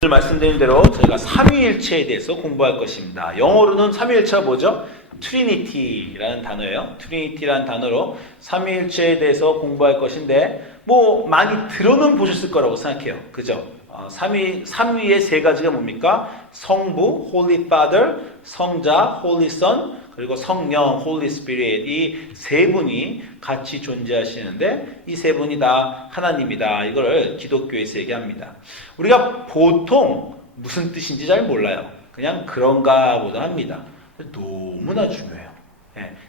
오늘 말씀드린 대로 저희가 삼위일체에 대해서 공부할 것입니다. 영어로는 삼위일체가 뭐죠? 트리니티라는 단어예요. 트리니티라는 단어로 삼위일체에 대해서 공부할 것인데 뭐 많이 들어는 보셨을 거라고 생각해요. 그죠? 삼위의 세 가지가 뭡니까? 성부, Holy Father, 성자, Holy Son, 그리고 성령, Holy Spirit, 이 세 분이 같이 존재하시는데 이 세 분이 다 하나님이다. 이걸 기독교에서 얘기합니다. 우리가 보통 무슨 뜻인지 잘 몰라요. 그냥 그런가 보다 합니다. 너무나 중요해요.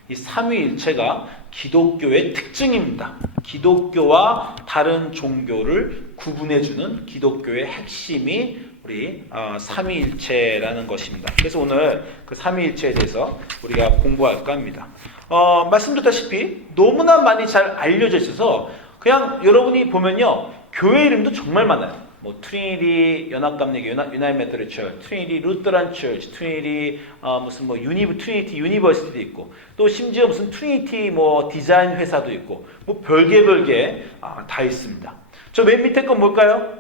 이 삼위일체가 기독교의 특징입니다. 기독교와 다른 종교를 구분해주는 기독교의 핵심이 우리 삼위일체라는 것입니다. 그래서 오늘 그 삼위일체에 대해서 우리가 공부할까 합니다. 말씀드렸다시피 너무나 많이 잘 알려져 있어서 그냥 여러분이 보면요, 교회 이름도 정말 많아요. 뭐 트리니티 연합감리교, 유나이티드 메토디스트 처치, 트리니티 루터란 처치, 트리니티 무슨 뭐 트리니티 유니버시티도 있고, 또 심지어 무슨 트리니티 뭐 디자인 회사도 있고, 뭐 별개 다 있습니다. 저 맨 밑에 건 뭘까요?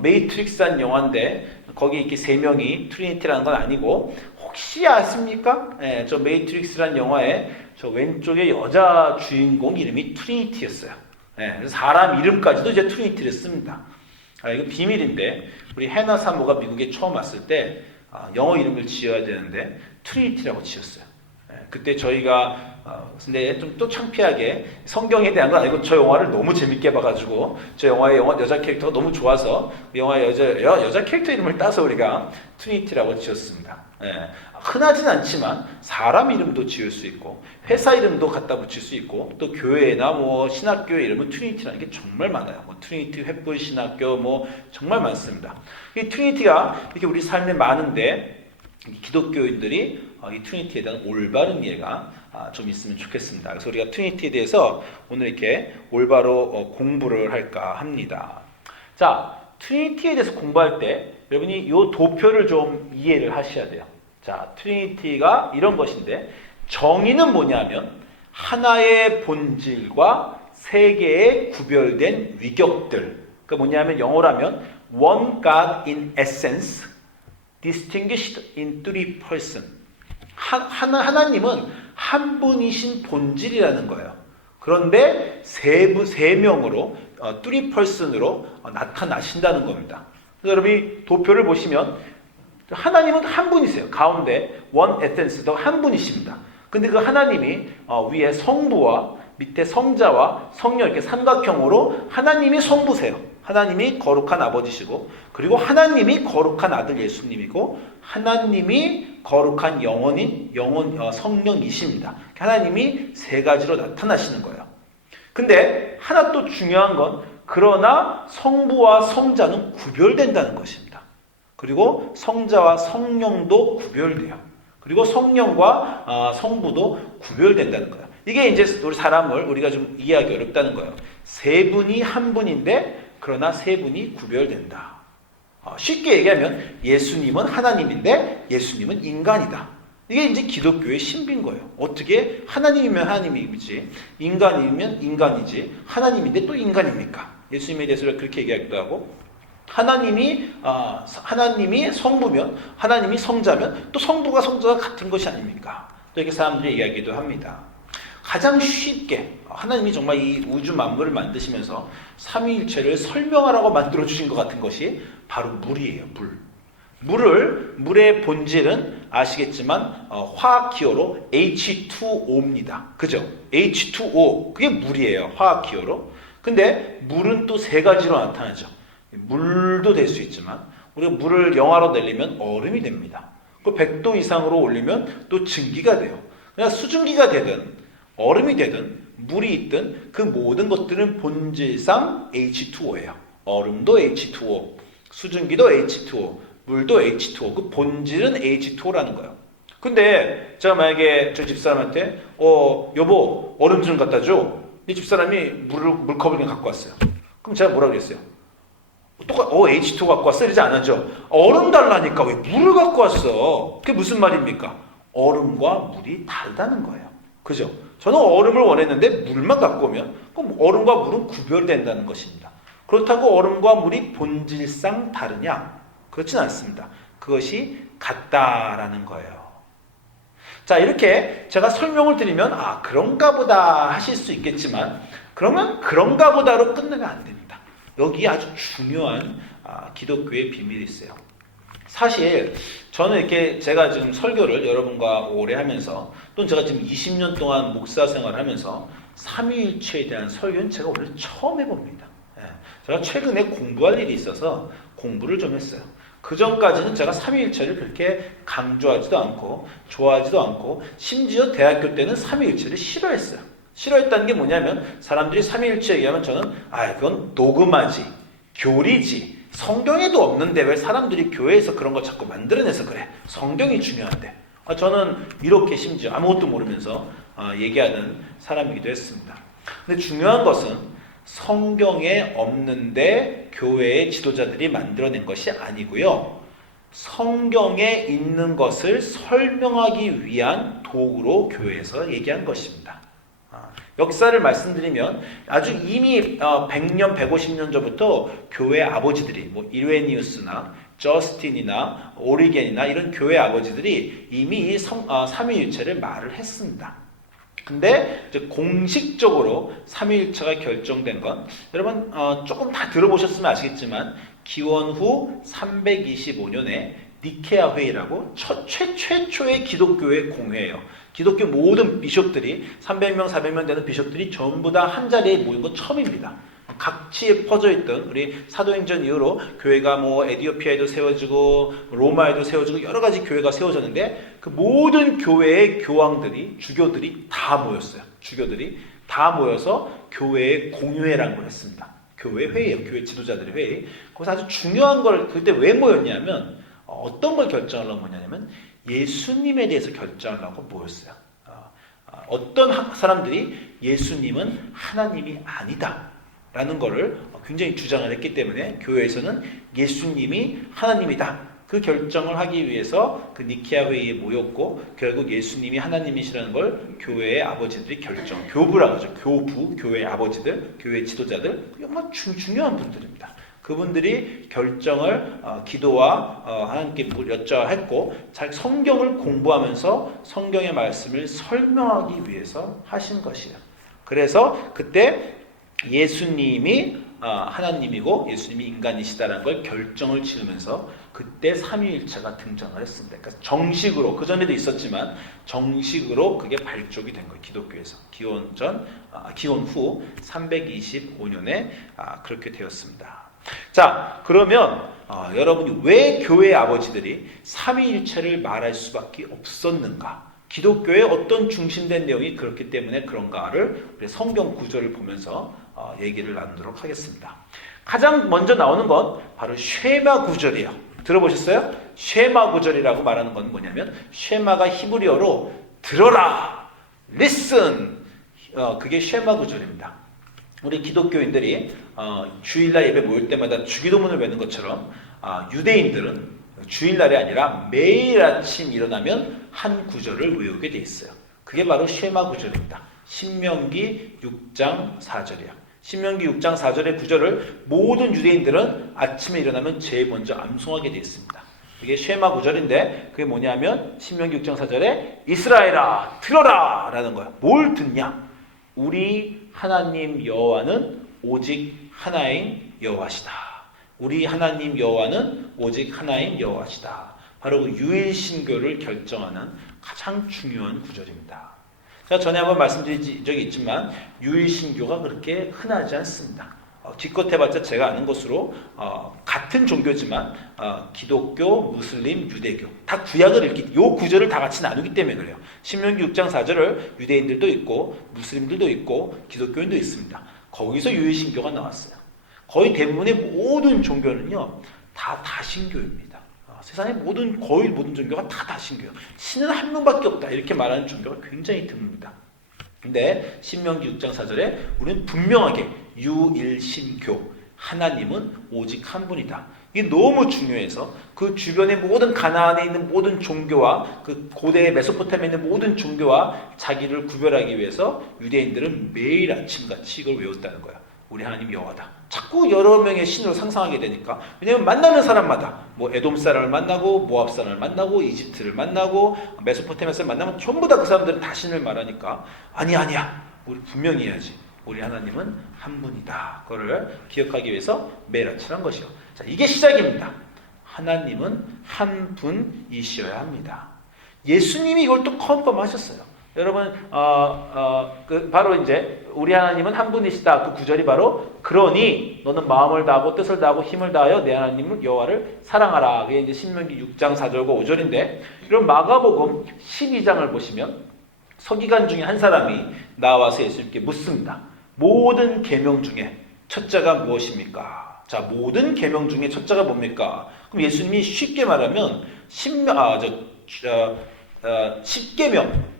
메이트릭스란 영화인데 거기 이렇게 세 명이 트리니티라는 건 아니고, 혹시 아십니까? 저 메이트릭스란 영화에 저 왼쪽에 여자 주인공 이름이 트리니티였어요. 그래서 사람 이름까지도 이제 트리니티를 씁니다. 이거 비밀인데, 우리 해나 사모가 미국에 처음 왔을 때 영어 이름을 지어야 되는데 트리니티라고 지었어요. 그때 저희가 근데 좀 또 창피하게 성경에 대한 건 아니고 저 영화를 너무 재밌게 봐가지고 저 영화의 여자 캐릭터가 너무 좋아서 그 영화의 여자 캐릭터 이름을 따서 우리가 트리니티라고 지었습니다. 흔하진 않지만 사람 이름도 지을 수 있고 회사 이름도 갖다 붙일 수 있고 또 교회나 뭐 신학교 이름은 트리니티라는 게 정말 많아요. 뭐 트리니티 횃불 신학교 뭐 정말 많습니다. 이 트리니티가 이렇게 우리 삶에 많은데 기독교인들이 이 트리니티에 대한 올바른 이해가 좀 있으면 좋겠습니다. 그래서 우리가 트리니티에 대해서 오늘 이렇게 올바로 공부를 할까 합니다. 자, 트리니티에 대해서 공부할 때 여러분이 이 도표를 좀 이해를 하셔야 돼요. 자, 트리니티가 이런 것인데 정의는 뭐냐면 하나의 본질과 세 개의 구별된 위격들. 그러니까 뭐냐면 영어라면 one God in essence, distinguished in three persons. 하나님은 한 분이신 본질이라는 거예요. 그런데 세 명으로 three person으로 나타나신다는 겁니다. 그래서 여러분이 도표를 보시면 하나님은 한 분이세요. 가운데 one essence, 한 분이십니다. 근데 그 하나님이 위에 성부와 밑에 성자와 성령 이렇게 삼각형으로 하나님이 성부세요. 하나님이 거룩한 아버지시고, 그리고 하나님이 거룩한 아들 예수님이고, 하나님이 거룩한 성령이십니다. 하나님이 세 가지로 나타나시는 거예요. 근데 하나 또 중요한 건, 그러나 성부와 성자는 구별된다는 것입니다. 그리고 성자와 성령도 구별돼요. 그리고 성령과 성부도 구별된다는 거예요. 이게 이제 우리 사람을 우리가 좀 이해하기 어렵다는 거예요. 세 분이 한 분인데 그러나 세 분이 구별된다. 쉽게 얘기하면 예수님은 하나님인데 예수님은 인간이다. 이게 이제 기독교의 신비인 거예요. 어떻게 하나님이면 하나님이지, 인간이면 인간이지, 하나님인데 또 인간입니까? 예수님에 대해서 그렇게 얘기하기도 하고, 하나님이 성부면, 하나님이 성자면 또 성부가 성자가 같은 것이 아닙니까? 또 이렇게 사람들이 얘기하기도 합니다. 가장 쉽게 하나님이 정말 이 우주 만물을 만드시면서 삼위일체를 설명하라고 만들어 주신 것 같은 것이 바로 물이에요. 물의 본질은 아시겠지만 화학 기호로 H2O입니다. 그죠? H2O, 그게 물이에요. 화학 기호로. 근데 물은 또 세 가지로 나타나죠. 물도 될 수 있지만 우리가 물을 영하로 내리면 얼음이 됩니다. 그 100도 이상으로 올리면 또 증기가 돼요. 그냥 수증기가 되든 얼음이 되든 물이 있든 그 모든 것들은 본질상 H2O예요. 얼음도 H2O, 수증기도 H2O, 물도 H2O. 그 본질은 H2O라는 거예요. 근데 제가 만약에 저 집사람한테 여보 얼음 좀 갖다 줘. 이 집사람이 물컵을 그냥 갖고 왔어요. 그럼 제가 뭐라고 그랬어요? H2O 갖고 왔어? 이러지 않았죠. 얼음 달라니까 왜 물을 갖고 왔어? 그게 무슨 말입니까? 얼음과 물이 다르다는 거예요. 그죠? 저는 얼음을 원했는데 물만 갖고 오면 그럼 얼음과 물은 구별된다는 것입니다. 그렇다고 얼음과 물이 본질상 다르냐? 그렇진 않습니다. 그것이 같다라는 거예요. 자, 이렇게 제가 설명을 드리면 그런가 보다 하실 수 있겠지만 그러면 그런가 보다로 끝내면 안 됩니다. 여기에 아주 중요한 기독교의 비밀이 있어요. 사실 저는 이렇게 제가 지금 설교를 여러분과 오래 하면서 또는 제가 지금 20년 동안 목사 생활을 하면서 삼위일체에 대한 설교는 제가 오늘 처음 해봅니다. 제가 최근에 공부할 일이 있어서 공부를 좀 했어요. 그 전까지는 제가 삼위일체를 그렇게 강조하지도 않고 좋아하지도 않고 심지어 대학교 때는 삼위일체를 싫어했어요. 싫어했다는 게 뭐냐면 사람들이 삼위일체 얘기하면 저는 그건 도그마지, 교리지, 성경에도 없는데 왜 사람들이 교회에서 그런 거 자꾸 만들어내서 그래. 성경이 중요한데. 저는 이렇게 심지어 아무것도 모르면서 얘기하는 사람이기도 했습니다. 근데 중요한 것은 성경에 없는데 교회의 지도자들이 만들어낸 것이 아니고요. 성경에 있는 것을 설명하기 위한 도구로 교회에서 얘기한 것입니다. 역사를 말씀드리면 아주 이미 100년, 150년 전부터 교회 아버지들이 이레니우스나 저스틴이나 오리겐이나 이런 교회 아버지들이 이미 이 삼위일체를 말을 했습니다. 근데 이제 공식적으로 삼위일체가 결정된 건 여러분 조금 다 들어보셨으면 아시겠지만 기원 후 325년에 니케아 회의라고 최초의 기독교의 공회예요. 기독교 모든 비숍들이 300명, 400명 되는 비숍들이 전부 다 한 자리에 모인 건 처음입니다. 각지에 퍼져있던 우리 사도행전 이후로 교회가 에디오피아에도 세워지고 로마에도 세워지고 여러 가지 교회가 세워졌는데 그 모든 교회의 교황들이 주교들이 다 모였어요. 주교들이 다 모여서 교회의 공회라는 걸 했습니다. 교회 회의예요. 교회 지도자들의 회의. 거기서 아주 중요한 걸 그때 왜 모였냐면 어떤 걸 결정하려고 모였냐면 예수님에 대해서 결정하려고 모였어요. 어떤 사람들이 예수님은 하나님이 아니다 라는 것을 굉장히 주장을 했기 때문에 교회에서는 예수님이 하나님이다 그 결정을 하기 위해서 그 니케아 회의에 모였고 결국 예수님이 하나님이시라는 걸 교회의 아버지들이 교부라고 하죠. 교부, 교회의 아버지들, 교회 지도자들 정말 중요한 분들입니다. 그분들이 결정을 기도와 하나님께 여쭤했고 성경을 공부하면서 성경의 말씀을 설명하기 위해서 하신 것이에요. 그래서 그때 예수님이 하나님이고 예수님이 인간이시다라는 걸 결정을 지으면서 그때 삼위일체가 등장을 했습니다. 그러니까 정식으로 그전에도 있었지만 정식으로 그게 발족이 된 거예요. 기독교에서 기원 후 325년에 그렇게 되었습니다. 자, 그러면 여러분이 왜 교회 아버지들이 삼위일체를 말할 수밖에 없었는가? 기독교의 어떤 중심된 내용이 그렇기 때문에 그런가를 우리 성경 구절을 보면서 얘기를 나누도록 하겠습니다. 가장 먼저 나오는 건 바로 쉐마 구절이에요. 들어보셨어요? 쉐마 구절이라고 말하는 건 뭐냐면 쉐마가 히브리어로 들어라, listen. 그게 쉐마 구절입니다. 우리 기독교인들이 주일날 예배 모일 때마다 주기도문을 외는 것처럼 유대인들은 주일날이 아니라 매일 아침 일어나면 한 구절을 외우게 돼 있어요. 그게 바로 쉐마 구절입니다. 신명기 6장 4절이에요. 신명기 6장 4절의 구절을 모든 유대인들은 아침에 일어나면 제일 먼저 암송하게 돼 있습니다. 그게 쉐마 구절인데 그게 뭐냐면 신명기 6장 4절에 이스라엘아 들어라 라는 거야. 뭘 듣냐? 우리 하나님 여호와는 오직 하나인 여호와시다. 우리 하나님 여호와는 오직 하나인 여호와시다. 바로 그 유일신교를 결정하는 가장 중요한 구절입니다. 제가 전에 한번 말씀드린 적이 있지만 유일신교가 그렇게 흔하지 않습니다. 기껏 해봤자 제가 아는 것으로 같은 종교지만 기독교, 무슬림, 유대교 다 구약을 읽기 이 구절을 다 같이 나누기 때문에 그래요. 신명기 6장 4절을 유대인들도 있고 무슬림들도 있고 기독교인도 있습니다. 거기서 유일신교가 나왔어요. 거의 대부분의 모든 종교는요 다 다신교입니다. 세상의 거의 모든 종교가 다 다신교예요. 신은 한 명밖에 없다 이렇게 말하는 종교가 굉장히 드뭅니다. 근데 신명기 6장 4절에 우리는 분명하게 유일신교 하나님은 오직 한 분이다. 이게 너무 중요해서 그 주변의 모든 가나안에 있는 모든 종교와 그 고대 메소포타미아에 있는 모든 종교와 자기를 구별하기 위해서 유대인들은 매일 아침같이 이걸 외웠다는 거야. 우리 하나님 여호와다. 자꾸 여러 명의 신으로 상상하게 되니까. 왜냐하면 만나는 사람마다 뭐 에돔 사람을 만나고 모압 사람을 만나고 이집트를 만나고 메소포타미아를 만나면 전부 다 그 사람들은 다 신을 말하니까 아니야. 우리 분명히 해야지. 우리 하나님은 한 분이다. 그거를 기억하기 위해서 매일 아침한 것이요. 자, 이게 시작입니다. 하나님은 한 분이셔야 합니다. 예수님이 이걸 또 컨펌하셨어요. 여러분, 바로 이제 우리 하나님은 한 분이시다. 그 구절이 바로 그러니 너는 마음을 다하고 뜻을 다하고 힘을 다하여 내 하나님을 여호와를 사랑하라. 그게 이제 신명기 6장 4절과 5절인데, 이런 마가복음 12장을 보시면 서기관 중에 한 사람이 나와서 예수님께 묻습니다. 모든 계명 중에 첫째가 무엇입니까? 자, 모든 계명 중에 첫째가 뭡니까? 그럼 예수님이 쉽게 말하면 10계명의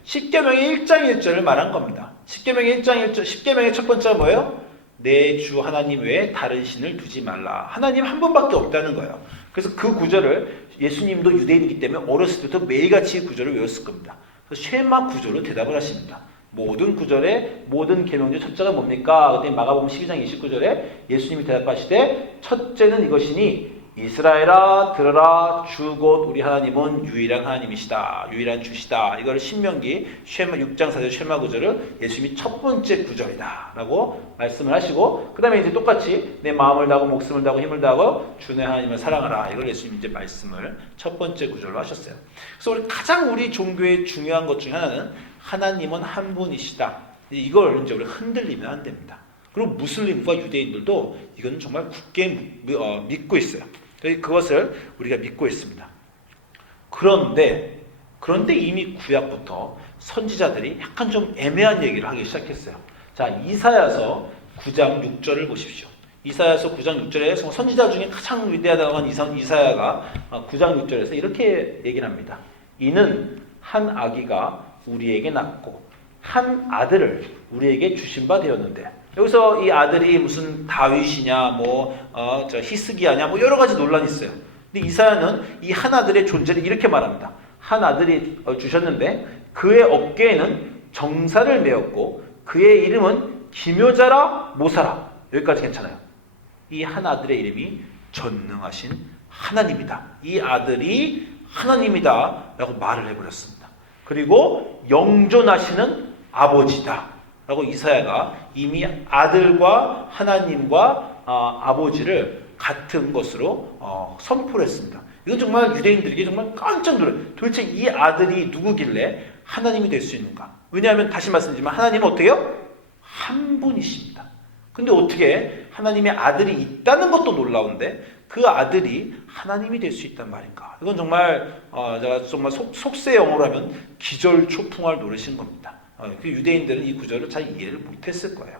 1장 1절을 말한 겁니다. 10계명의 1장 1절, 10계명의 첫 번째가 뭐예요? 내 주 하나님 외에 다른 신을 두지 말라. 하나님 한 분밖에 없다는 거예요. 그래서 그 구절을 예수님도 유대인이기 때문에 어렸을 때부터 매일같이 이 구절을 외웠을 겁니다. 그래서 쉐마 구절로 대답을 하십니다. 모든 구절에 모든 계명 중 첫째가 뭡니까? 그때 마가복음 12장 29절에 예수님이 대답하시되 첫째는 이것이니 이스라엘아 들으라 주 곧 우리 하나님은 유일한 하나님이시다. 유일한 주시다. 이걸 신명기 쉐마 6장 4절 쉐마 구절을 예수님이 첫 번째 구절이다 라고 말씀을 하시고, 그 다음에 이제 똑같이 내 마음을 다하고 목숨을 다하고 힘을 다하고 주 내 하나님을 사랑하라. 이걸 예수님이 이제 말씀을 첫 번째 구절로 하셨어요. 그래서 가장 우리 종교의 중요한 것 중에 하나는 하나님은 한 분이시다. 이걸 이제 우리 흔들리면 안 됩니다. 그리고 무슬림과 유대인들도 이건 정말 굳게 믿고 있어요. 그것을 우리가 믿고 있습니다. 그런데 이미 구약부터 선지자들이 약간 좀 애매한 얘기를 하기 시작했어요. 자, 이사야서 9장 6절을 보십시오. 이사야서 9장 6절에 선지자 중에 가장 위대하다고 한 이사야가 9장 6절에서 이렇게 얘기를 합니다. 이는 한 아기가 우리에게 낳고 한 아들을 우리에게 주신 바 되었는데, 여기서 이 아들이 무슨 다윗이냐, 히스기야냐, 여러 가지 논란이 있어요. 근데 이사야는 이 한 아들의 존재를 이렇게 말합니다. 한 아들이 주셨는데 그의 어깨에는 정사를 메었고 그의 이름은 기묘자라 모사라. 여기까지 괜찮아요. 이 한 아들의 이름이 전능하신 하나님이다. 이 아들이 하나님이다 라고 말을 해버렸습니다. 그리고 영존하시는 아버지다 라고 이사야가 이미 아들과 하나님과 아버지를 같은 것으로 선포를 했습니다. 이건 정말 유대인들에게 정말 깜짝 놀라요. 도대체 이 아들이 누구길래 하나님이 될 수 있는가? 왜냐하면 다시 말씀드리지만 하나님은 어때요? 한 분이십니다. 근데 어떻게 하나님의 아들이 있다는 것도 놀라운데 그 아들이 하나님이 될 수 있단 말인가? 이건 정말 제가 정말 속세 영어로 하면 기절초풍할 노릇인 겁니다. 그 유대인들은 이 구절을 잘 이해를 못했을 거예요.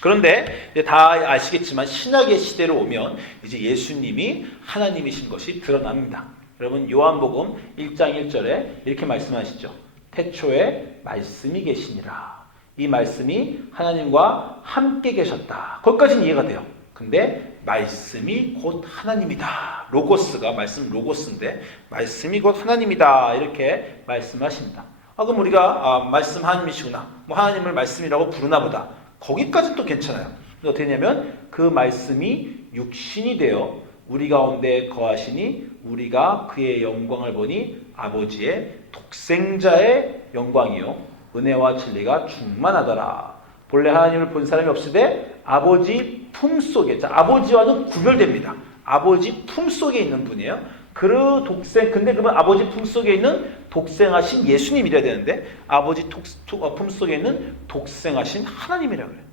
그런데 이제 다 아시겠지만 신약의 시대로 오면 이제 예수님이 하나님이신 것이 드러납니다. 여러분 요한복음 1장 1절에 이렇게 말씀하시죠. 태초에 말씀이 계시니라. 이 말씀이 하나님과 함께 계셨다. 거기까지는 이해가 돼요. 근데 말씀이 곧 하나님이다. 로고스가 말씀 로고스인데 말씀이 곧 하나님이다. 이렇게 말씀하십니다. 그럼 우리가 말씀 하나님이시구나. 하나님을 말씀이라고 부르나 보다. 거기까지는 또 괜찮아요. 근데 어떻게 되냐면 그 말씀이 육신이 되어 우리 가운데 거하시니 우리가 그의 영광을 보니 아버지의 독생자의 영광이요 은혜와 진리가 충만하더라. 본래 하나님을 본 사람이 없으되 아버지 품속에, 자, 아버지와는 구별됩니다. 아버지 품속에 있는 분이에요. 근데 그러면 아버지 품속에 있는 독생하신 예수님이래야 되는데 아버지 품속에 있는 독생하신 하나님이라고 그래요.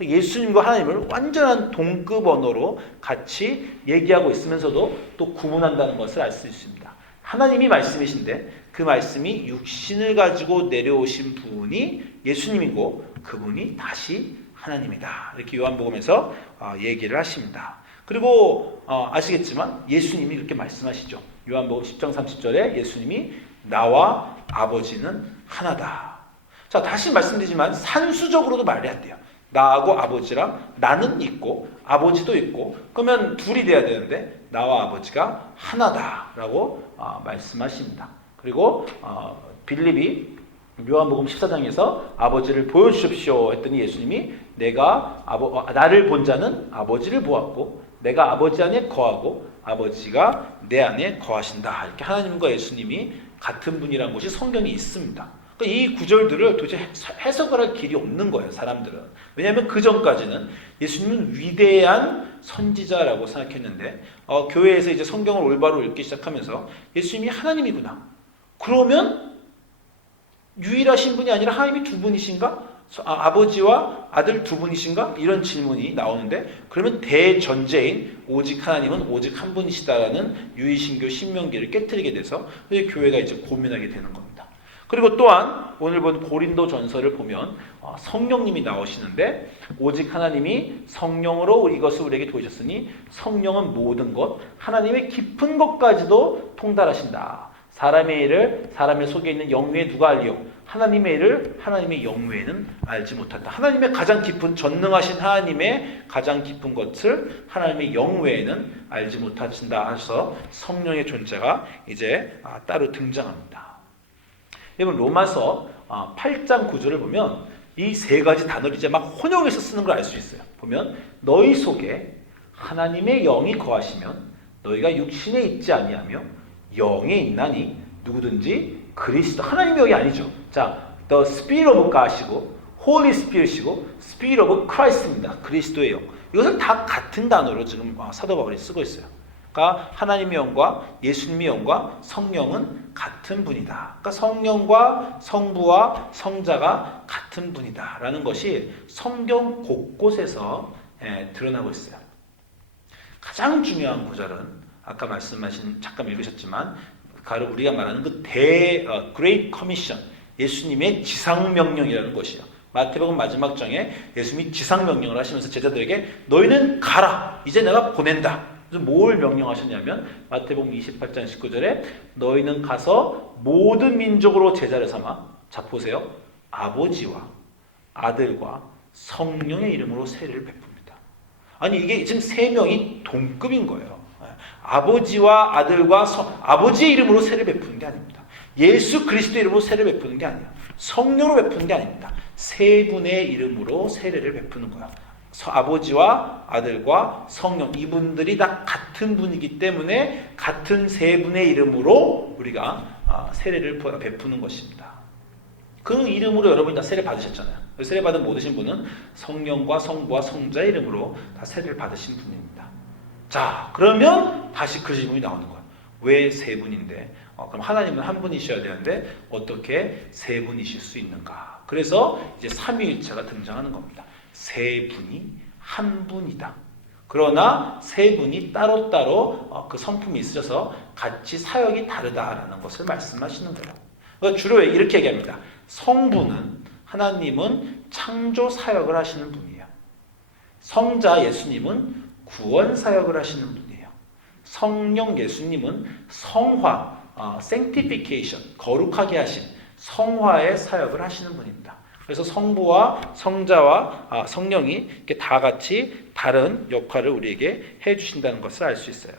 예수님과 하나님을 완전한 동급 언어로 같이 얘기하고 있으면서도 또 구분한다는 것을 알 수 있습니다. 하나님이 말씀이신데 그 말씀이 육신을 가지고 내려오신 분이 예수님이고 그분이 다시 하나님이다. 이렇게 요한복음에서 얘기를 하십니다. 그리고 아시겠지만 예수님이 이렇게 말씀하시죠. 요한복음 10장 30절에 예수님이 나와 아버지는 하나다. 자, 다시 말씀드리지만 산수적으로도 말해야 돼요. 나하고 아버지랑 나는 있고 아버지도 있고 그러면 둘이 돼야 되는데 나와 아버지가 하나다라고 말씀하십니다. 그리고 빌립이 요한복음 14장에서 아버지를 보여주십시오 했더니 예수님이 내가 나를 본 자는 아버지를 보았고 내가 아버지 안에 거하고 아버지가 내 안에 거하신다. 이렇게 하나님과 예수님이 같은 분이라는 것이 성경에 있습니다. 그러니까 이 구절들을 도대체 해석을 할 길이 없는 거예요, 사람들은. 왜냐하면 그 전까지는 예수님은 위대한 선지자라고 생각했는데 교회에서 이제 성경을 올바로 읽기 시작하면서 예수님이 하나님이구나. 그러면 유일하신 분이 아니라 하나님이 두 분이신가? 아버지와 아들 두 분이신가? 이런 질문이 나오는데 그러면 대전제인 오직 하나님은 오직 한 분이시다라는 유의신교 신명기를 깨뜨리게 돼서 교회가 이제 고민하게 되는 겁니다. 그리고 또한 오늘 본 고린도 전서를 보면 성령님이 나오시는데 오직 하나님이 성령으로 이것을 우리에게 도우셨으니 성령은 모든 것 하나님의 깊은 것까지도 통달하신다. 사람의 일을 사람의 속에 있는 영외에 누가 알리요? 하나님의 일을 하나님의 영외에는 알지 못한다. 하나님의 가장 깊은 전능하신 하나님의 가장 깊은 것을 하나님의 영외에는 알지 못하신다 하셔서 성령의 존재가 이제 따로 등장합니다. 여러분 로마서 8장 9절을 보면 이 세 가지 단어를 이제 막 혼용해서 쓰는 걸 알 수 있어요. 보면 너희 속에 하나님의 영이 거하시면 너희가 육신에 있지 아니하며 영에 있나니 누구든지 그리스도 하나님의 영이 아니죠. 자, the Spirit of God이고 Holy Spirit이고 Spirit of Christ입니다. 그리스도의 영. 이것을 다 같은 단어로 지금 사도 바울이 쓰고 있어요. 그러니까 하나님의 영과 예수님의 영과 성령은 같은 분이다. 그러니까 성령과 성부와 성자가 같은 분이다라는 것이 성경 곳곳에서 드러나고 있어요. 가장 중요한 구절은 아까 말씀하신 잠깐 읽으셨지만 바로 우리가 말하는 그 Great Commission 예수님의 지상명령이라는 것이요. 마태복음 마지막 장에 예수님이 지상명령을 하시면서 제자들에게 너희는 가라. 이제 내가 보낸다. 그래서 뭘 명령하셨냐면 마태복음 28장 19절에 너희는 가서 모든 민족으로 제자를 삼아 자 보세요. 아버지와 아들과 성령의 이름으로 세례를 베풉니다. 아니 이게 지금 세 명이 동급인 거예요. 아버지와 아들과 아버지의 이름으로 세례를 베푸는 게 아닙니다. 예수 그리스도의 이름으로 세례를 베푸는 게 아니에요. 성령으로 베푸는 게 아닙니다. 세 분의 이름으로 세례를 베푸는 거야. 아버지와 아들과 성령 이분들이 다 같은 분이기 때문에 같은 세 분의 이름으로 우리가 세례를 베푸는 것입니다. 그 이름으로 여러분이 다 세례 받으셨잖아요. 세례 받은 모든 분은 성령과 성부와 성자의 이름으로 다 세례를 받으신 분입니다. 자, 그러면 다시 그 질문이 나오는 거예요. 왜 세 분인데? 그럼 하나님은 한 분이셔야 되는데 어떻게 세 분이실 수 있는가? 그래서 이제 삼위일체가 등장하는 겁니다. 세 분이 한 분이다. 그러나 세 분이 따로따로 그 성품이 있으셔서 같이 사역이 다르다라는 것을 말씀하시는 거예요. 그러니까 주로 이렇게 얘기합니다. 성부는 하나님은 창조 사역을 하시는 분이에요. 성자 예수님은 구원 사역을 하시는 분이에요. 성령 예수님은 성화, sanctification, 거룩하게 하신 성화의 사역을 하시는 분입니다. 그래서 성부와 성자와 성령이 이렇게 다 같이 다른 역할을 우리에게 해주신다는 것을 알 수 있어요.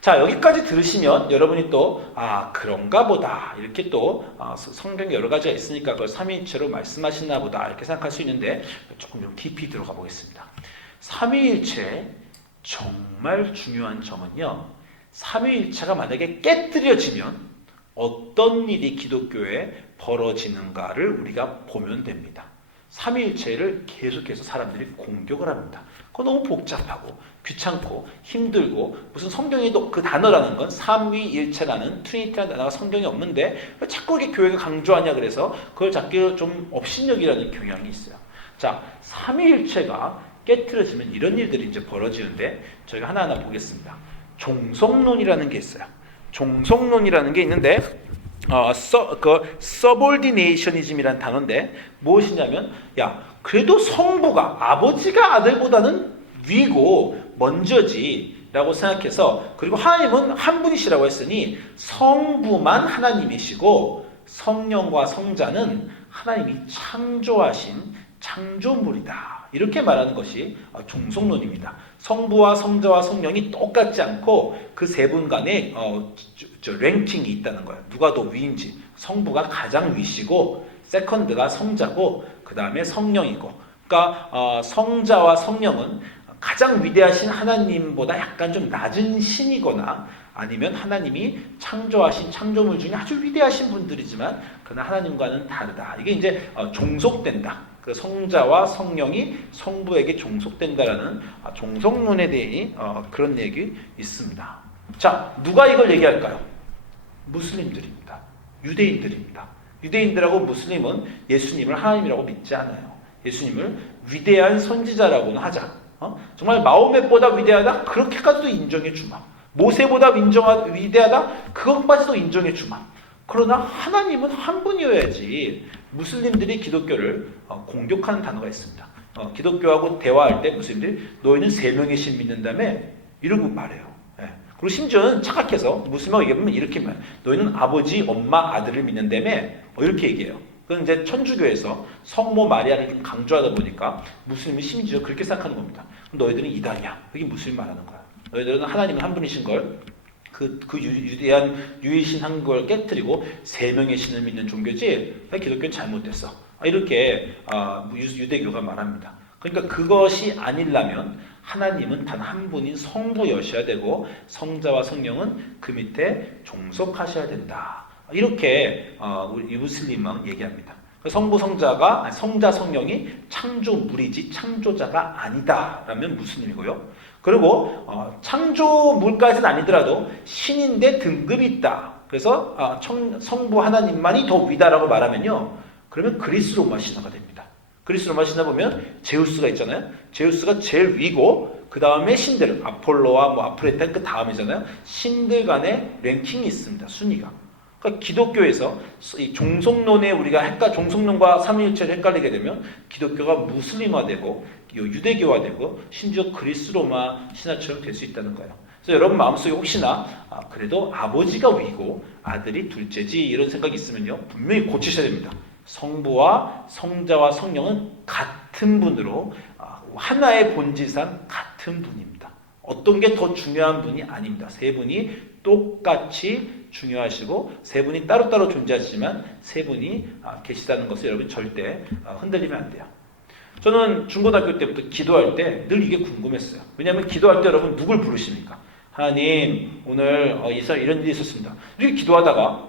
자, 여기까지 들으시면 여러분이 또 그런가 보다 이렇게 또 성경에 여러 가지가 있으니까 그걸 삼위일체로 말씀하시나 보다 이렇게 생각할 수 있는데 조금 좀 깊이 들어가 보겠습니다. 삼위일체의 정말 중요한 점은요. 삼위일체가 만약에 깨뜨려지면 어떤 일이 기독교에 벌어지는가를 우리가 보면 됩니다. 삼위일체를 계속해서 사람들이 공격을 합니다. 그거 너무 복잡하고 귀찮고 힘들고 무슨 성경에도 그 단어라는 건 삼위일체라는 트리니티라는 단어가 성경에 없는데 자꾸 이렇게 교회가 강조하냐 그래서 그걸 자꾸 좀 업신여기라는 경향이 있어요. 자, 삼위일체가 깨트려지면 이런 일들이 이제 벌어지는데 저희가 하나하나 보겠습니다. 종속론이라는 게 있어요. 종속론이라는 게 있는데 subordinationism이라는 단어인데 무엇이냐면 그래도 성부가 아버지가 아들보다는 위고 먼저지 라고 생각해서 그리고 하나님은 한 분이시라고 했으니 성부만 하나님이시고 성령과 성자는 하나님이 창조하신 창조물이다. 이렇게 말하는 것이 종속론입니다. 성부와 성자와 성령이 똑같지 않고 그 세 분 간에 랭킹이 있다는 거예요. 누가 더 위인지. 성부가 가장 위시고 세컨드가 성자고 그 다음에 성령이고 그러니까 성자와 성령은 가장 위대하신 하나님보다 약간 좀 낮은 신이거나 아니면 하나님이 창조하신 창조물 중에 아주 위대하신 분들이지만 그러나 하나님과는 다르다. 이게 이제 종속된다. 그 성자와 성령이 성부에게 종속된다라는 종속론에 대해 그런 얘기 있습니다. 자, 누가 이걸 얘기할까요? 무슬림들입니다. 유대인들입니다. 유대인들하고 무슬림은 예수님을 하나님이라고 믿지 않아요. 예수님을 위대한 선지자라고는 하자. 정말 마호멧보다 위대하다? 그렇게까지도 인정해 주마. 모세보다 위대하다? 그것까지도 인정해 주마. 그러나 하나님은 한 분이어야지. 무슬림들이 기독교를 공격하는 단어가 있습니다. 기독교하고 대화할 때 무슬림들이 너희는 세 명의 신 믿는다며? 이러고 말해요. 그리고 심지어는 착각해서 무슬림하고 얘기하면 이렇게 말해요. 너희는 아버지, 엄마, 아들을 믿는다며? 이렇게 얘기해요. 그건 이제 천주교에서 성모 마리아를 좀 강조하다 보니까 무슬림이 심지어 그렇게 생각하는 겁니다. 너희들은 이단이야. 그게 무슬림 말하는 거야. 너희들은 하나님은 한 분이신 걸 그 유대한 유일신 한 걸 깨뜨리고 세 명의 신을 믿는 종교지. 기독교는 잘못됐어. 이렇게 유대교가 말합니다. 그러니까 그것이 아니려면 하나님은 단 한 분인 성부여셔야 되고 성자와 성령은 그 밑에 종속하셔야 된다. 이렇게 우리 무슬림은 얘기합니다. 성부 성자가 성자 성령이 창조물이지 창조자가 아니다라면 무슬림이고요. 그리고 창조물까지는 아니더라도 신인데 등급이 있다. 그래서 성부 하나님만이 더 위다라고 말하면요. 그러면 그리스 로마 신화가 됩니다. 그리스 로마 신화 보면 제우스가 있잖아요. 제우스가 제일 위고 그 다음에 신들 아폴로와 아프레타 그 다음이잖아요. 신들 간의 랭킹이 있습니다. 순위가. 그러니까 기독교에서 이 종속론에 우리가 종속론과 삼위일체를 헷갈리게 되면 기독교가 무슬림화되고 유대교화되고 심지어 그리스 로마 신화처럼 될 수 있다는 거예요. 그래서 여러분 마음속에 혹시나 그래도 아버지가 위고 아들이 둘째지 이런 생각이 있으면요. 분명히 고치셔야 됩니다. 성부와 성자와 성령은 같은 분으로 하나의 본질상 같은 분입니다. 어떤 게 더 중요한 분이 아닙니다. 세 분이 똑같이 중요하시고 세 분이 따로따로 존재하시지만 세 분이 계시다는 것을 여러분 절대 흔들리면 안 돼요. 저는 중고등학교 때부터 기도할 때 늘 이게 궁금했어요. 왜냐하면 기도할 때 여러분 누굴 부르십니까? 하나님 오늘 이런 일이 있었습니다. 이렇게 기도하다가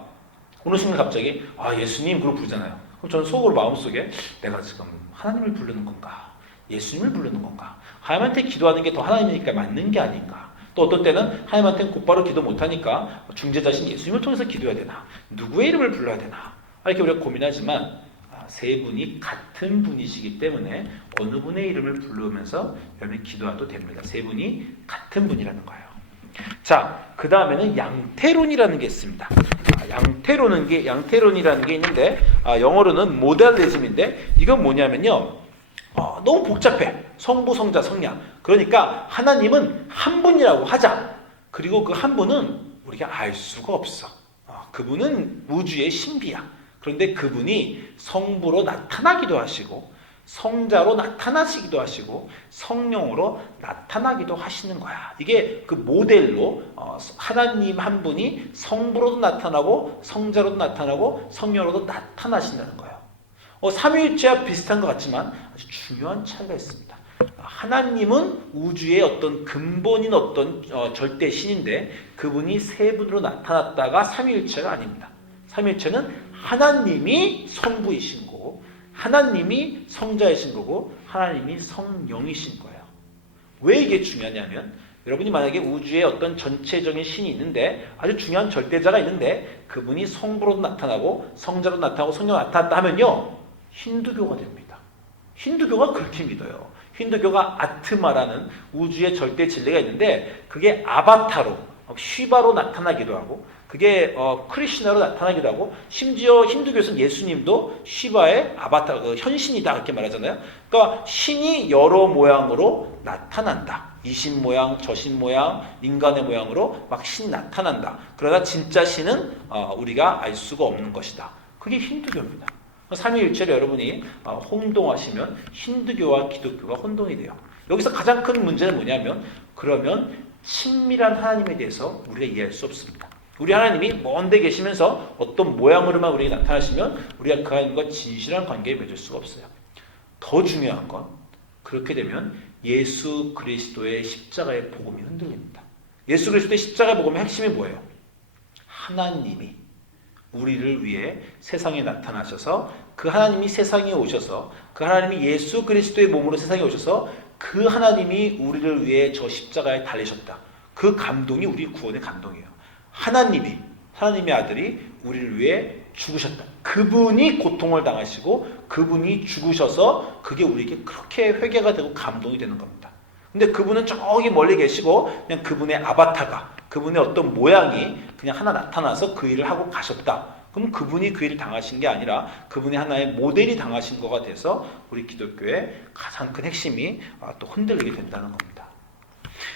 어느 순간 갑자기 예수님 그러고 부르잖아요. 그럼 저는 속으로 마음속에 내가 지금 하나님을 부르는 건가? 예수님을 부르는 건가? 하나님한테 기도하는 게 더 하나님이니까 맞는 게 아닌가? 또 어떤 때는 하나님한테는 곧바로 기도 못하니까 중재자신 예수님을 통해서 기도해야 되나? 누구의 이름을 불러야 되나? 이렇게 우리가 고민하지만 세 분이 같은 분이시기 때문에 어느 분의 이름을 부르면서 여러분이 기도해도 됩니다. 세 분이 같은 분이라는 거예요. 자, 그 다음에는 양태론이라는 게 있습니다. 양태론이라는 게 있는데 영어로는 모델리즘인데 이건 뭐냐면요. 너무 복잡해. 성부, 성자, 성령. 그러니까 하나님은 한 분이라고 하자. 그리고 그 한 분은 우리가 알 수가 없어. 그분은 우주의 신비야. 그런데 그분이 성부로 나타나기도 하시고 성자로 나타나시기도 하시고 성령으로 나타나기도 하시는 거야. 이게 그 모델로 하나님 한 분이 성부로도 나타나고 성자로도 나타나고 성령으로도 나타나신다는 거예요. 삼위일체와 비슷한 것 같지만 아주 중요한 차이가 있습니다. 하나님은 우주의 어떤 근본인 어떤 절대 신인데 그분이 세 분으로 나타났다가 삼위일체가 아닙니다. 삼위일체는 하나님이 성부이신 거고 하나님이 성자이신 거고 하나님이 성령이신 거예요. 왜 이게 중요하냐면 여러분이 만약에 우주에 어떤 전체적인 신이 있는데 아주 중요한 절대자가 있는데 그분이 성부로 나타나고 성자로 나타나고 성령으로 나타났다 하면요. 힌두교가 됩니다. 힌두교가 그렇게 믿어요. 힌두교가 아트마라는 우주의 절대 진리가 있는데 그게 아바타로 쉬바로 나타나기도 하고 그게 크리시나로 나타나기도 하고 심지어 힌두교에서는 예수님도 시바의 아바타 현신이다 이렇게 말하잖아요. 그러니까 신이 여러 모양으로 나타난다. 이신 모양, 저신 모양, 인간의 모양으로 막 신이 나타난다. 그러나 진짜 신은 우리가 알 수가 없는 것이다. 그게 힌두교입니다. 삼위일체를 여러분이 혼동하시면 힌두교와 기독교가 혼동이 돼요. 여기서 가장 큰 문제는 뭐냐면 그러면 친밀한 하나님에 대해서 우리가 이해할 수 없습니다. 우리 하나님이 먼데 계시면서 어떤 모양으로만 우리에게 나타나시면 우리가 그 하나님과 진실한 관계를 맺을 수가 없어요. 더 더 중요한 건 그렇게 되면 예수 그리스도의 십자가의 복음이 흔들립니다. 예수 그리스도의 십자가의 복음의 핵심이 뭐예요? 하나님이 우리를 위해 세상에 나타나셔서 그 하나님이 세상에 오셔서 그 하나님이 예수 그리스도의 몸으로 세상에 오셔서 그 하나님이 우리를 위해 저 십자가에 달리셨다. 그 감동이 우리 구원의 감동이에요. 하나님의 아들이 우리를 위해 죽으셨다. 그분이 고통을 당하시고 그분이 죽으셔서 그게 우리에게 그렇게 회개가 되고 감동이 되는 겁니다. 근데 그분은 저기 멀리 계시고 그냥 그분의 아바타가 그분의 어떤 모양이 그냥 하나 나타나서 그 일을 하고 가셨다. 그럼 그분이 그 일을 당하신 게 아니라 그분이 하나의 모델이 당하신 거가 돼서 우리 기독교의 가장 큰 핵심이 또 흔들리게 된다는 겁니다.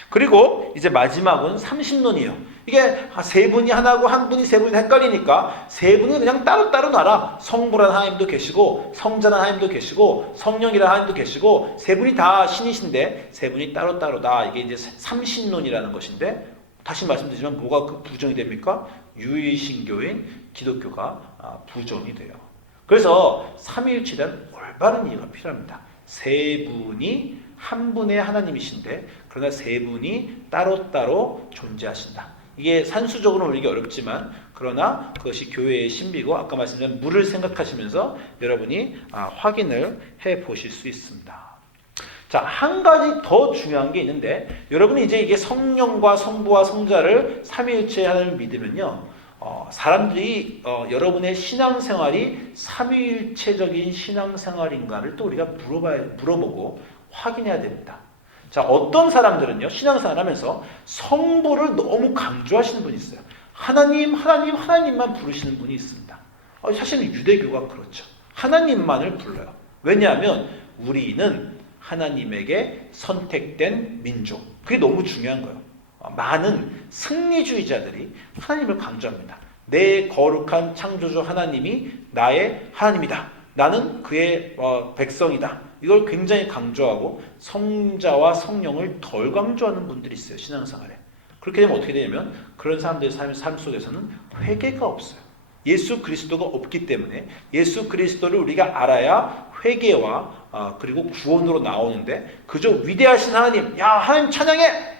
그리고 이제 마지막은 삼신론이에요. 이게 세 분이 하나고 한 분이 세 분이 헷갈리니까 세 분은 그냥 따로따로 놔라. 성부라는 하나님도 계시고 성자라는 하나님도 계시고 성령이라는 하나님도 계시고 세 분이 다 신이신데 세 분이 따로따로다. 이게 이제 삼신론이라는 것인데 다시 말씀드리지만 뭐가 그 부정이 됩니까? 유일신교인 기독교가 부정이 돼요. 그래서 삼위일체에 대한 올바른 이해가 필요합니다. 세 분이 한 분의 하나님이신데 그러나 세 분이 따로따로 존재하신다. 이게 산수적으로는 우리에게 어렵지만 그러나 그것이 교회의 신비고 아까 말씀드린 물을 생각하시면서 여러분이 확인을 해 보실 수 있습니다. 자, 한 가지 더 중요한 게 있는데 여러분이 이제 이게 성령과 성부와 성자를 삼위일체의 하나님을 믿으면요. 사람들이 여러분의 신앙생활이 삼위일체적인 신앙생활인가를 또 우리가 물어보고 확인해야 됩니다. 자, 어떤 사람들은요, 신앙생활 하면서 성부를 너무 강조하시는 분이 있어요. 하나님만 부르시는 분이 있습니다. 사실은 유대교가 그렇죠. 하나님만을 불러요. 왜냐하면 우리는 하나님에게 선택된 민족. 그게 너무 중요한 거예요. 많은 승리주의자들이 하나님을 강조합니다. 내 거룩한 창조주 하나님이 나의 하나님이다. 나는 그의 백성이다. 이걸 굉장히 강조하고 성자와 성령을 덜 강조하는 분들이 있어요. 신앙생활에. 그렇게 되면 어떻게 되냐면 그런 사람들의 삶 속에서는 회개가 없어요. 예수 그리스도가 없기 때문에 예수 그리스도를 우리가 알아야 회개와 그리고 구원으로 나오는데 그저 위대하신 하나님, 야 하나님 찬양해!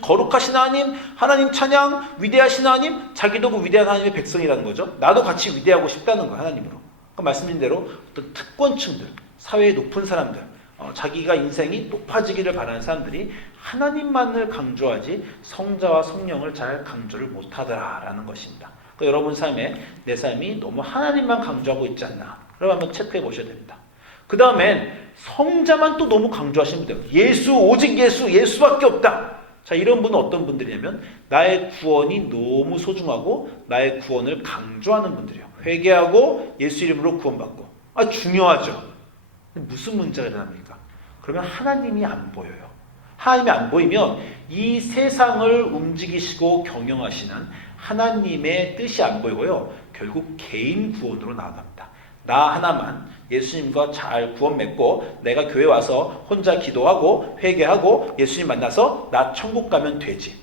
거룩하신 하나님 찬양, 위대하신 하나님, 자기도 그 위대한 하나님의 백성이라는 거죠. 나도 같이 위대하고 싶다는 거예요. 하나님으로. 그러니까 말씀드린 대로 어떤 특권층들, 사회의 높은 사람들, 자기가 인생이 높아지기를 바라는 사람들이 하나님만을 강조하지 성자와 성령을 잘 강조를 못하더라라는 것입니다. 그러니까 여러분 삶에 내 삶이 너무 하나님만 강조하고 있지 않나. 그럼 한번 체크해 보셔야 됩니다. 그 다음엔 성자만 또 너무 강조하시는 분들, 오직 예수밖에 없다. 자, 이런 분은 어떤 분들이냐면 나의 구원이 너무 소중하고 나의 구원을 강조하는 분들이에요. 회개하고 예수 이름으로 구원받고. 중요하죠. 무슨 문제가 일어납니까? 그러면 하나님이 안 보여요. 하나님이 안 보이면 이 세상을 움직이시고 경영하시는 하나님의 뜻이 안 보이고요. 결국 개인 구원으로 나아갑니다. 나 하나만 예수님과 잘 구원 맺고 내가 교회 와서 혼자 기도하고 회개하고 예수님 만나서 나 천국 가면 되지.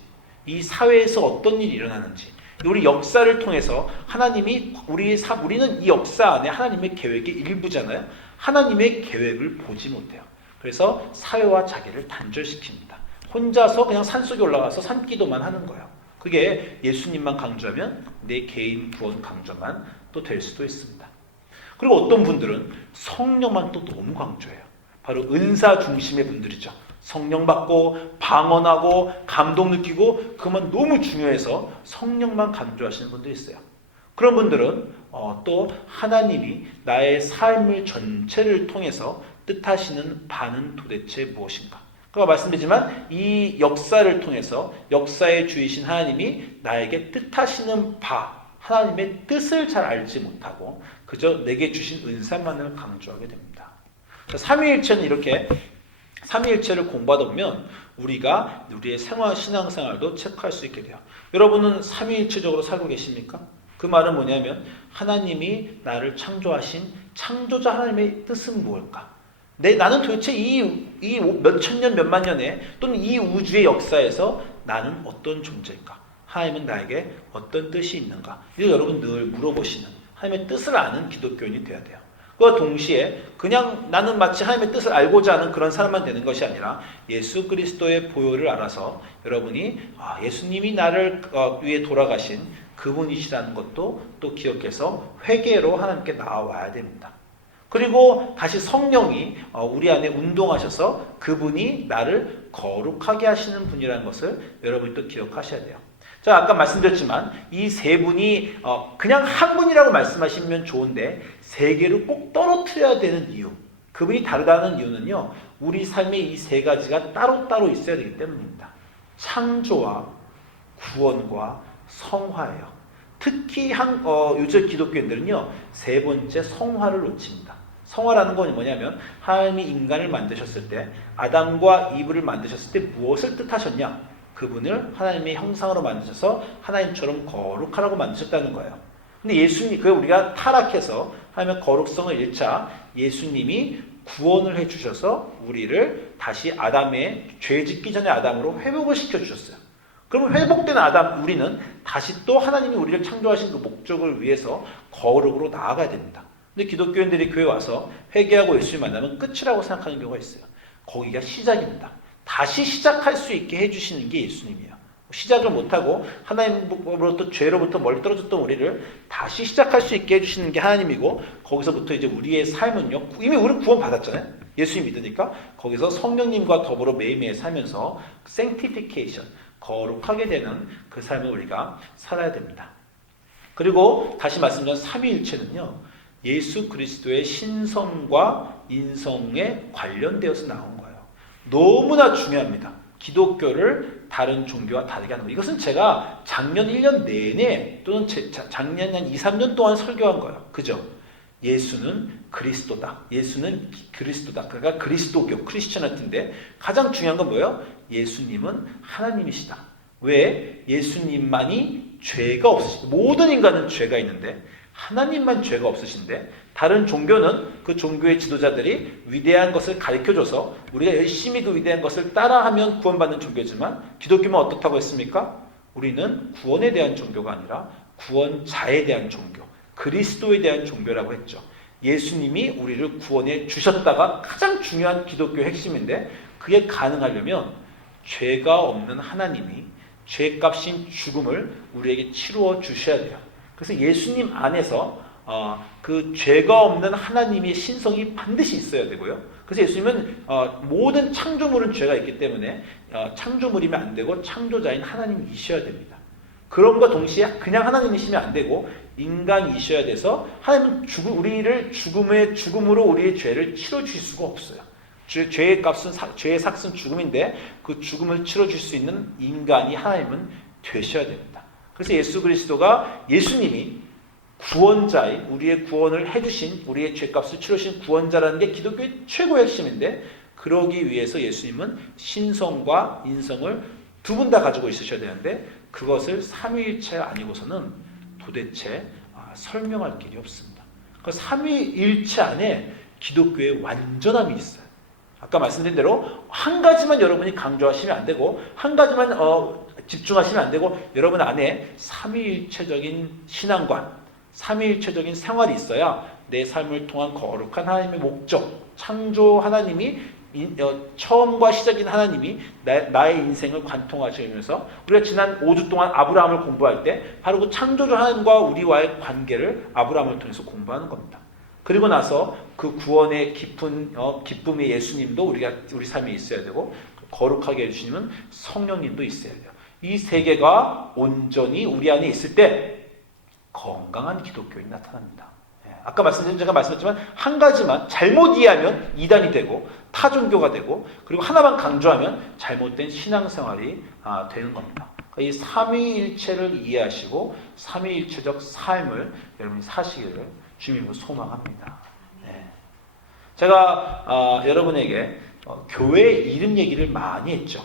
이 사회에서 어떤 일이 일어나는지 우리 역사를 통해서 하나님이 우리는 이 역사 안에 하나님의 계획의 일부잖아요. 하나님의 계획을 보지 못해요. 그래서 사회와 자기를 단절시킵니다. 혼자서 그냥 산속에 올라가서 산기도만 하는 거예요. 그게 예수님만 강조하면 내 개인 구원 강조만 또 될 수도 있습니다. 그리고 어떤 분들은 성령만 또 너무 강조해요. 바로 은사 중심의 분들이죠. 성령 받고 방언하고 감동 느끼고 그것만 너무 중요해서 성령만 강조하시는 분들이 있어요. 그런 분들은 또 하나님이 나의 삶을 전체를 통해서 뜻하시는 바는 도대체 무엇인가? 그러니까 말씀드리지만 이 역사를 통해서 역사의 주이신 하나님이 나에게 뜻하시는 바, 하나님의 뜻을 잘 알지 못하고 그저 내게 주신 은사만을 강조하게 됩니다. 삼위일체는 이렇게 삼위일체를 공부하다 보면 우리가 우리의 신앙생활도 체크할 수 있게 돼요. 여러분은 삼위일체적으로 살고 계십니까? 그 말은 뭐냐면 하나님이 나를 창조하신 창조자 하나님의 뜻은 무엇일까? 나는 도대체 이 몇천 년, 몇만 년에 또는 이 우주의 역사에서 나는 어떤 존재일까? 하나님은 나에게 어떤 뜻이 있는가? 이거 여러분 늘 물어보시는 하나님의 뜻을 아는 기독교인이 돼야 돼요. 그와 동시에 그냥 나는 마치 하나님의 뜻을 알고자 하는 그런 사람만 되는 것이 아니라 예수 그리스도의 보혈을 알아서 여러분이 예수님이 나를 위해 돌아가신 그분이시라는 것도 또 기억해서 회개로 하나님께 나와야 됩니다. 그리고 다시 성령이 우리 안에 운동하셔서 그분이 나를 거룩하게 하시는 분이라는 것을 여러분이 또 기억하셔야 돼요. 자, 아까 말씀드렸지만 이 세 분이 그냥 한 분이라고 말씀하시면 좋은데 세 개로 꼭 떨어뜨려야 되는 이유, 그분이 다르다는 이유는요, 우리 삶의 이 세 가지가 따로따로 있어야 되기 때문입니다. 창조와 구원과 성화예요. 특히 요즘 기독교인들은요, 세 번째 성화를 놓칩니다. 성화라는 건 뭐냐면 하나님이 인간을 만드셨을 때, 아담과 이브를 만드셨을 때 무엇을 뜻하셨냐? 그분을 하나님의 형상으로 만드셔서 하나님처럼 거룩하라고 만드셨다는 거예요. 근데 예수님, 우리가 타락해서 하나님의 거룩성을 잃자 예수님이 구원을 해주셔서 우리를 다시 아담의 죄 짓기 전에 아담으로 회복을 시켜주셨어요. 그러면 회복된 아담, 우리는 다시 또 하나님이 우리를 창조하신 그 목적을 위해서 거룩으로 나아가야 됩니다. 근데 기독교인들이 교회 와서 회개하고 예수님 만나면 끝이라고 생각하는 경우가 있어요. 거기가 시작입니다. 다시 시작할 수 있게 해주시는 게 예수님이에요. 시작을 못하고 하나님으로부터 죄로부터 멀리 떨어졌던 우리를 다시 시작할 수 있게 해주시는 게 하나님이고, 거기서부터 이제 우리의 삶은요, 이미 우리는 구원 받았잖아요. 예수님 믿으니까 거기서 성령님과 더불어 매일매일 살면서 sanctification, 거룩하게 되는 그 삶을 우리가 살아야 됩니다. 그리고 다시 말씀드린 삼위일체는요, 예수 그리스도의 신성과 인성에 관련되어서 나온 거예요. 너무나 중요합니다. 기독교를 다른 종교와 다르게 하는 거. 이것은 제가 작년 1년 내내 또는 작년 한 2, 3년 동안 설교한 거예요. 그죠? 예수는 그리스도다. 예수는 그리스도다. 그러니까 그리스도교, 크리스천한테인데 가장 중요한 건 뭐예요? 예수님은 하나님이시다. 왜? 예수님만이 죄가 없으시다. 모든 인간은 죄가 있는데 하나님만 죄가 없으신데, 다른 종교는 그 종교의 지도자들이 위대한 것을 가르쳐줘서 우리가 열심히 그 위대한 것을 따라하면 구원받는 종교지만, 기독교는 어떻다고 했습니까? 우리는 구원에 대한 종교가 아니라 구원자에 대한 종교, 그리스도에 대한 종교라고 했죠. 예수님이 우리를 구원해 주셨다가 가장 중요한 기독교의 핵심인데, 그게 가능하려면 죄가 없는 하나님이 죄값인 죽음을 우리에게 치루어 주셔야 돼요. 그래서 예수님 안에서 그 죄가 없는 하나님의 신성이 반드시 있어야 되고요. 그래서 예수님은 모든 창조물은 죄가 있기 때문에 창조물이면 안 되고 창조자인 하나님이셔야 됩니다. 그럼과 동시에 그냥 하나님이시면 안 되고 인간이셔야 돼서, 하나님은 우리를 죽음으로 우리의 죄를 치러주실 수가 없어요. 죄의 값은, 죄의 삭은 죽음인데 그 죽음을 치러줄 수 있는 인간이 하나님은 되셔야 됩니다. 그래서 예수 그리스도가, 예수님이 구원자인, 우리의 구원을 해주신, 우리의 죄값을 치르신 구원자라는 게 기독교의 최고의 핵심인데, 그러기 위해서 예수님은 신성과 인성을 두 분 다 가지고 있으셔야 되는데, 그것을 삼위일체 아니고서는 도대체 설명할 길이 없습니다. 그 삼위일체 안에 기독교의 완전함이 있어요. 아까 말씀드린 대로 한 가지만 여러분이 강조하시면 안 되고, 한 가지만 집중하시면 안 되고, 여러분 안에 삼위일체적인 신앙관, 삼위일체적인 생활이 있어야 내 삶을 통한 거룩한 하나님의 목적, 창조 하나님이, 처음과 시작인 하나님이 나의 인생을 관통하시면서, 우리가 지난 5주 동안 아브라함을 공부할 때 바로 그 창조주 하나님과 우리와의 관계를 아브라함을 통해서 공부하는 겁니다. 그리고 나서 그 구원의 깊은 기쁨의 예수님도 우리 삶에 있어야 되고, 거룩하게 해주시는 성령님도 있어야 돼요. 이 세 개가 온전히 우리 안에 있을 때 건강한 기독교인이 나타납니다. 아까 제가 말씀했지만, 한 가지만 잘못 이해하면 이단이 되고 타종교가 되고, 그리고 하나만 강조하면 잘못된 신앙생활이 되는 겁니다. 이 삼위일체를 이해하시고 삼위일체적 삶을 여러분이 사시기를 주님으로 소망합니다. 제가 여러분에게 교회 이름 얘기를 많이 했죠.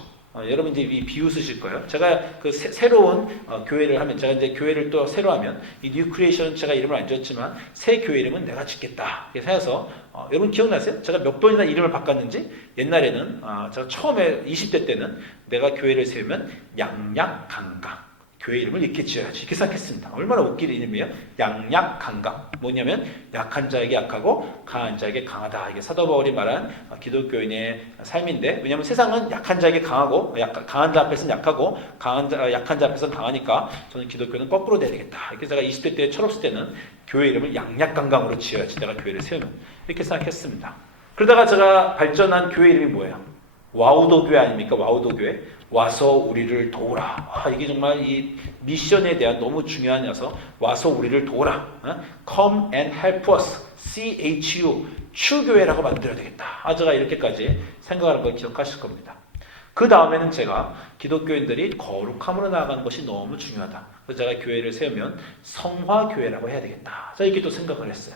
여러분 이제 비웃으실 거예요. 제가 그 새로운 교회를 하면, 제가 이제 교회를 또 새로 하면, 이 뉴 크리에이션 제가 이름을 안 지었지만 새 교회 이름은 내가 짓겠다 이렇게 해서, 여러분 기억나세요? 제가 몇 번이나 이름을 바꿨는지. 옛날에는 제가 처음에 20대 때는 내가 교회를 세우면 양약강강, 교회 이름을 이렇게 지어야지. 이렇게 생각했습니다. 얼마나 웃긴 이름이에요? 양약강강. 뭐냐면 약한 자에게 약하고 강한 자에게 강하다. 이게 사도 바울이 말한 기독교인의 삶인데, 왜냐하면 세상은 약한 자에게 강하고 강한 자 앞에서는 약하고 약한 자 앞에서는 강하니까 저는 기독교는 거꾸로 돼야 되겠다. 이렇게 제가 20대 때 철없을 때는 교회 이름을 양약강강으로 지어야지 내가 교회를 세우면, 이렇게 생각했습니다. 그러다가 제가 발전한 교회 이름이 뭐예요? 와우도 교회 아닙니까? 와우도 교회. 와서 우리를 도우라. 이게 정말 이 미션에 대한 너무 중요하냐서 와서 우리를 도우라. Come and help us. CHU. 추교회라고 만들어야 되겠다. 제가 이렇게까지 생각하는 걸 기억하실 겁니다. 그 다음에는 제가 기독교인들이 거룩함으로 나아가는 것이 너무 중요하다. 그래서 제가 교회를 세우면 성화교회라고 해야 되겠다. 자, 이렇게 또 생각을 했어요.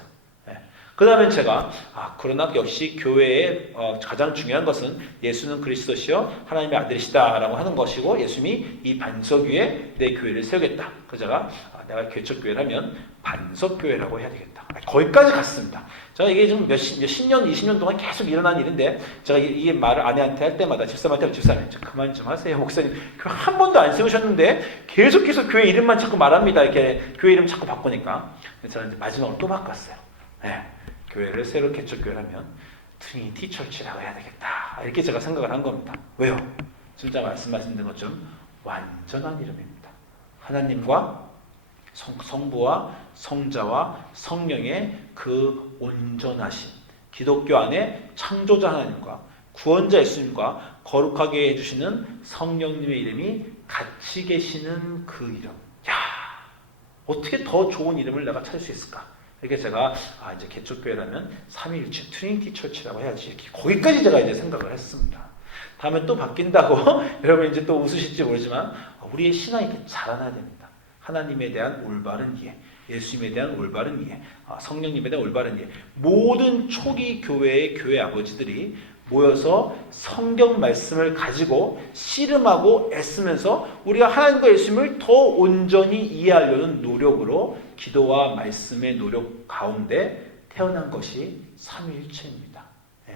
그 다음에 제가 그러나 역시 교회의 가장 중요한 것은 예수는 그리스도시요 하나님의 아들이시다라고 하는 것이고, 예수님이 이 반석 위에 내 교회를 세우겠다. 그래서 제가 내가 개척교회를 하면 반석교회라고 해야 되겠다. 거기까지 갔습니다. 제가 이게 좀 몇십 년, 20년 동안 계속 일어난 일인데, 제가 이 말을 아내한테 할 때마다, 집사람한테, 집사님 그만 좀 하세요. 목사님 교회 한 번도 안 세우셨는데 계속해서 교회 이름만 자꾸 말합니다. 이렇게 교회 이름 자꾸 바꾸니까 저는 이제 마지막으로 또 바꿨어요. 교회를 새로 개척교회를 하면 트리니티 철치라고 해야 되겠다. 이렇게 제가 생각을 한 겁니다. 왜요? 진짜 말씀하신 것처럼 완전한 이름입니다. 하나님과 성부와 성자와 성령의 그 온전하신, 기독교 안에 창조자 하나님과 구원자 예수님과 거룩하게 해주시는 성령님의 이름이 같이 계시는 그 이름. 어떻게 더 좋은 이름을 내가 찾을 수 있을까? 이렇게 제가 이제 개척교회라면 삼위일체 트리니티 철치라고 해야지. 거기까지 제가 이제 생각을 했습니다. 다음에 또 바뀐다고 여러분 이제 또 웃으실지 모르지만 우리의 신앙이 이렇게 자라나야 됩니다. 하나님에 대한 올바른 이해, 예수님에 대한 올바른 이해, 성령님에 대한 올바른 이해. 모든 초기 교회의 교회 아버지들이 모여서 성경 말씀을 가지고 씨름하고 애쓰면서 우리가 하나님과 예수님을 더 온전히 이해하려는 노력으로 기도와 말씀의 노력 가운데 태어난 것이 삼위일체입니다.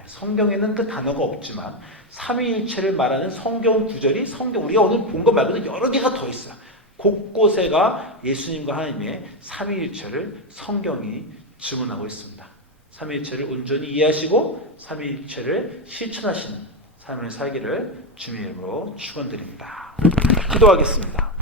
성경에는 그 단어가 없지만 삼위일체를 말하는 성경 구절이 우리가 오늘 본 것 말고도 여러 개가 더 있어요. 곳곳에가 예수님과 하나님의 삼위일체를 성경이 증언하고 있습니다. 삼위일체를 온전히 이해하시고 삼위일체를 실천하시는 삶을 살기를 주님의 이름으로 축원드립니다. 기도하겠습니다.